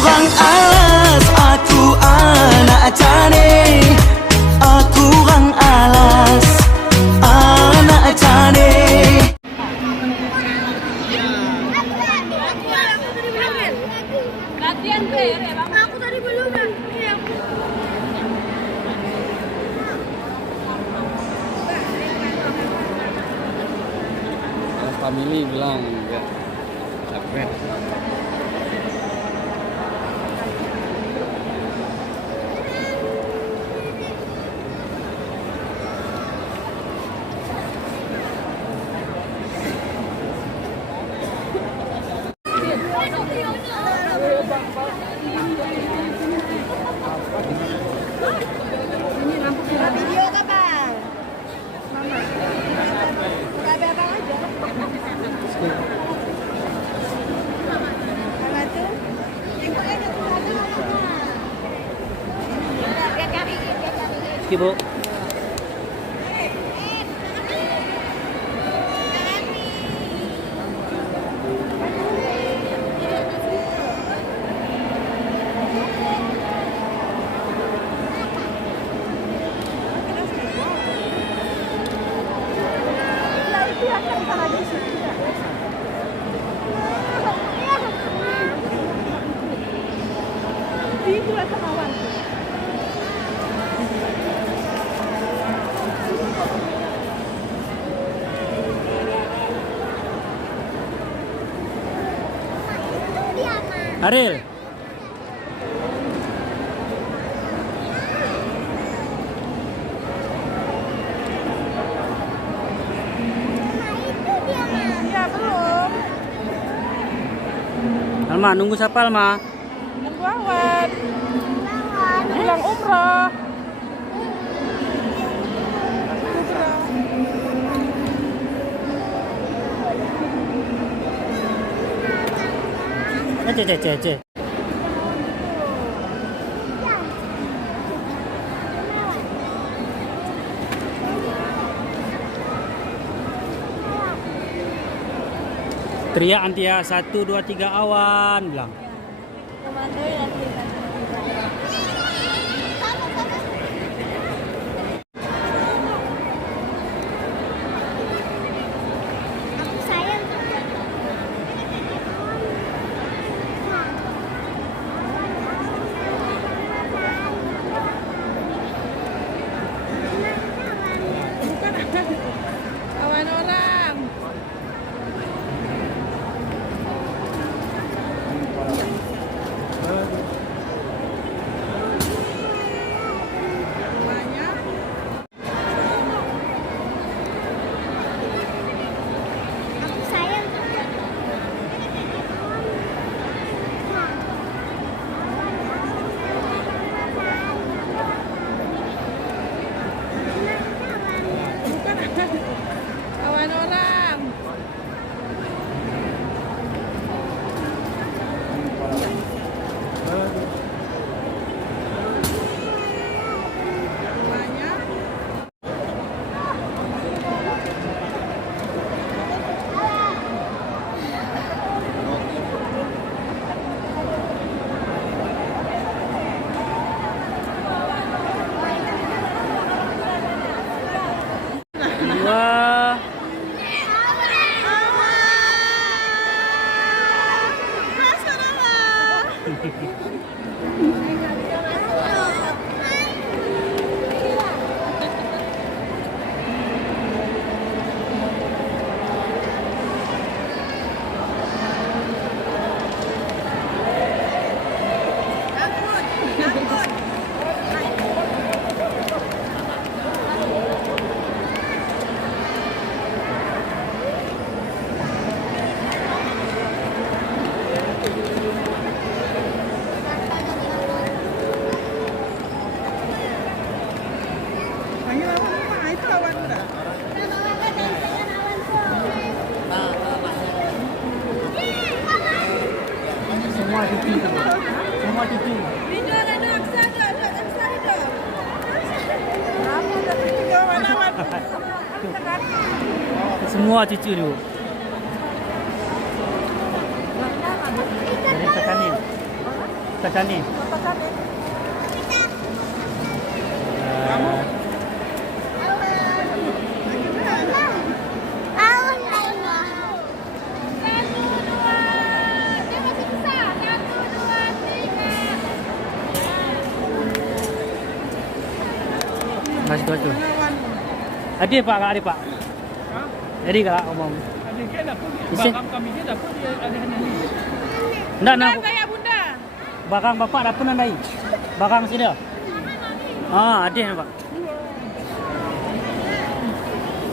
orang alas, aku anak cane. Aku orang alas, anak cane. Latihan aku tadi belum. Family bilang enggak capek. Video kah bang? Mama. Gak abang aja. Mana tuh? Dia cari. Bu. Itu lah kawan. Ariel. Ya belum. Alma, nunggu siapa Alma? Nunggu Awan. Pulang umroh. Cek. Teriak Antia 1 2 3 awan bilang. Awan orang. Awan orang. Wah. Semua cuci. Semua cuci. Video ada aksa dong, aksa dong. Kamu tapi video mana-mana. Semua cucu dulu. Jadi tekanin. Macam ni. Macam ni. Masih tu. Ada pak, ada pak. Jadi kalau ngomong. Ada ke dah pun Isi? barang kami dia dah pun dia ada hanya ni. Enggak nak. Bayar bunda. Barang bapak dah pernah naik. Barang sini. Ah, ada nampak.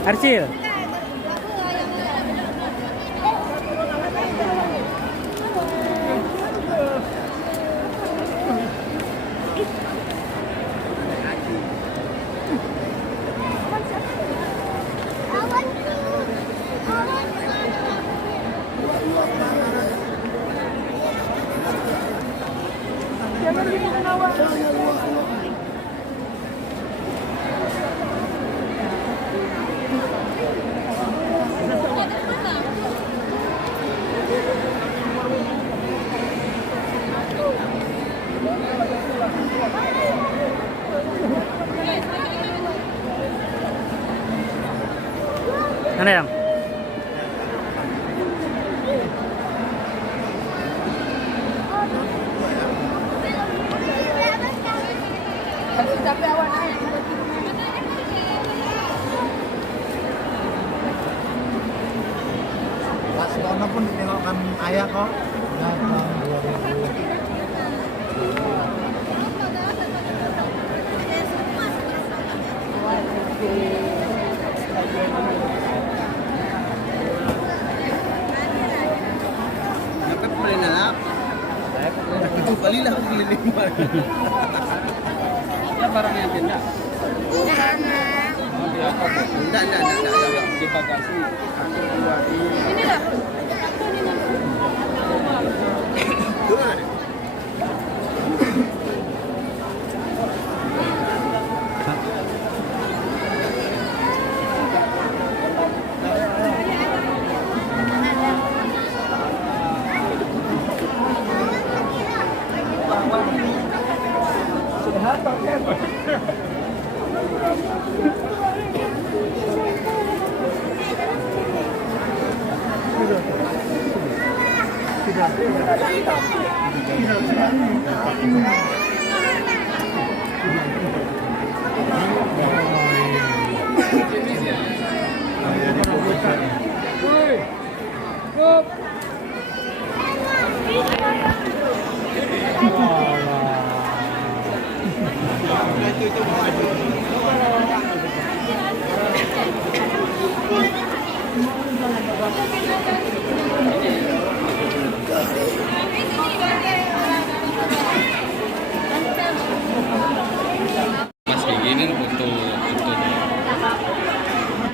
Arsil. Mana yang? Sampai awak naik. Pak Sutono pun ditengokkan ayah kok. Ya, tahun 2000. Dapat boleh nak. Itu kali lah aku keliling. Ya barang yang tidak. Tidak. Di bagasi. Inilah. Kita